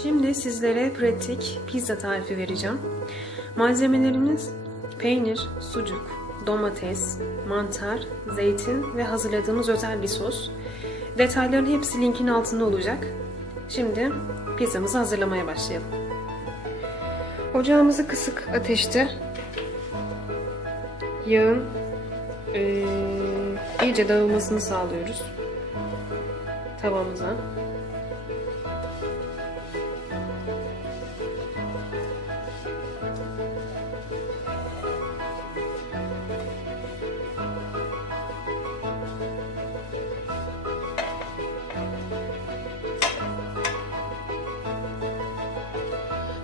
Şimdi sizlere pratik pizza tarifi vereceğim. Malzemelerimiz peynir, sucuk, domates, mantar, zeytin ve hazırladığımız özel bir sos. Detayların hepsi linkin altında olacak. Şimdi pizzamızı hazırlamaya başlayalım. Ocağımızı kısık ateşte yağın eee, iyice dağılmasını sağlıyoruz tavamıza.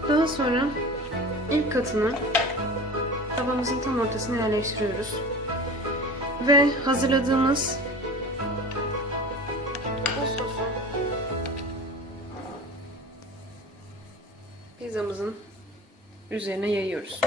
Daha sonra ilk katını tavamızın tam ortasına yerleştiriyoruz. Ve hazırladığımız bu sosu pizzamızın üzerine yayıyoruz.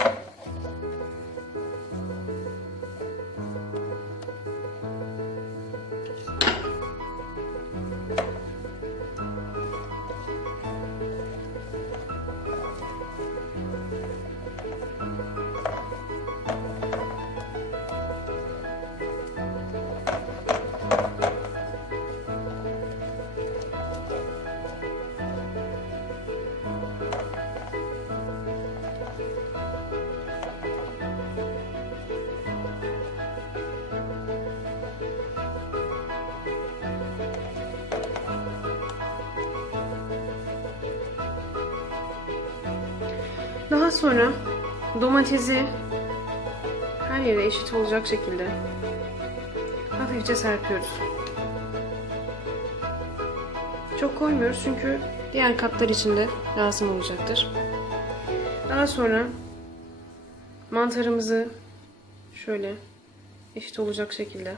Daha sonra domatesi her yere eşit olacak şekilde hafifçe serpiyoruz. Çok koymuyoruz çünkü diğer katlar için de lazım olacaktır. Daha sonra mantarımızı şöyle eşit olacak şekilde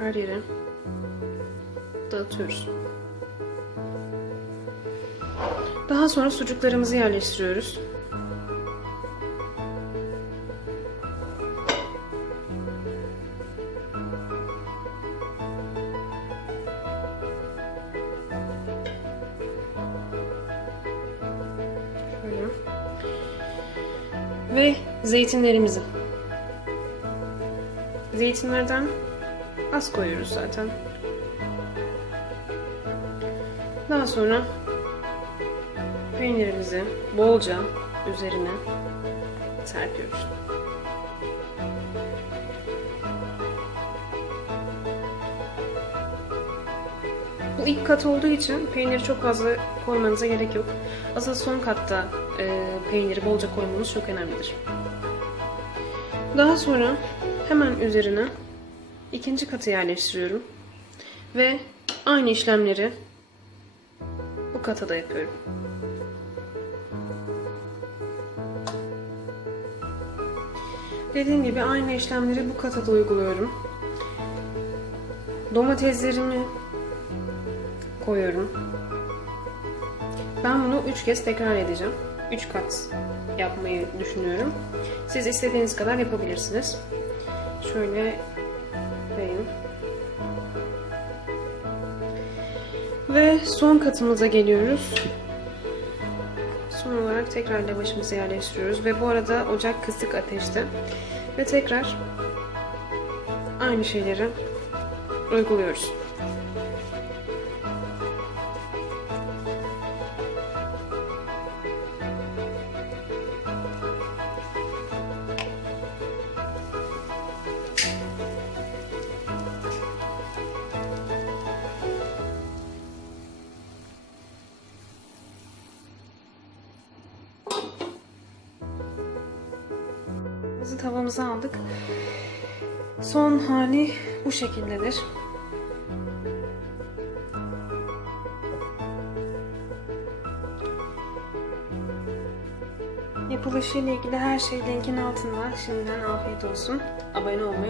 her yere dağıtıyoruz. Daha sonra sucuklarımızı yerleştiriyoruz. Ve zeytinlerimizi. Zeytinlerden az koyuyoruz zaten. Daha sonra peynirimizi bolca üzerine serpiyoruz. Bu ilk kat olduğu için peyniri çok fazla koymanıza gerek yok. Asıl son katta e, peyniri bolca koymanız çok önemlidir. Daha sonra hemen üzerine ikinci katı yerleştiriyorum. Ve aynı işlemleri bu kata da yapıyorum. Dediğim gibi aynı işlemleri bu kata da uyguluyorum. Domateslerimi koyuyorum. Ben bunu 3 kez tekrar edeceğim. 3 kat yapmayı düşünüyorum. Siz istediğiniz kadar yapabilirsiniz. Şöyle koyayım. Ve son katımıza geliyoruz. Son olarak tekrar lavaşımızı yerleştiriyoruz. Ve bu arada ocak kısık ateşte. Ve tekrar aynı şeyleri uyguluyoruz. Bizi tavamıza aldık. Son hali bu şekildedir. Yapılışı ile ilgili her şey linkin altında. Şimdiden afiyet olsun. Abone olmayı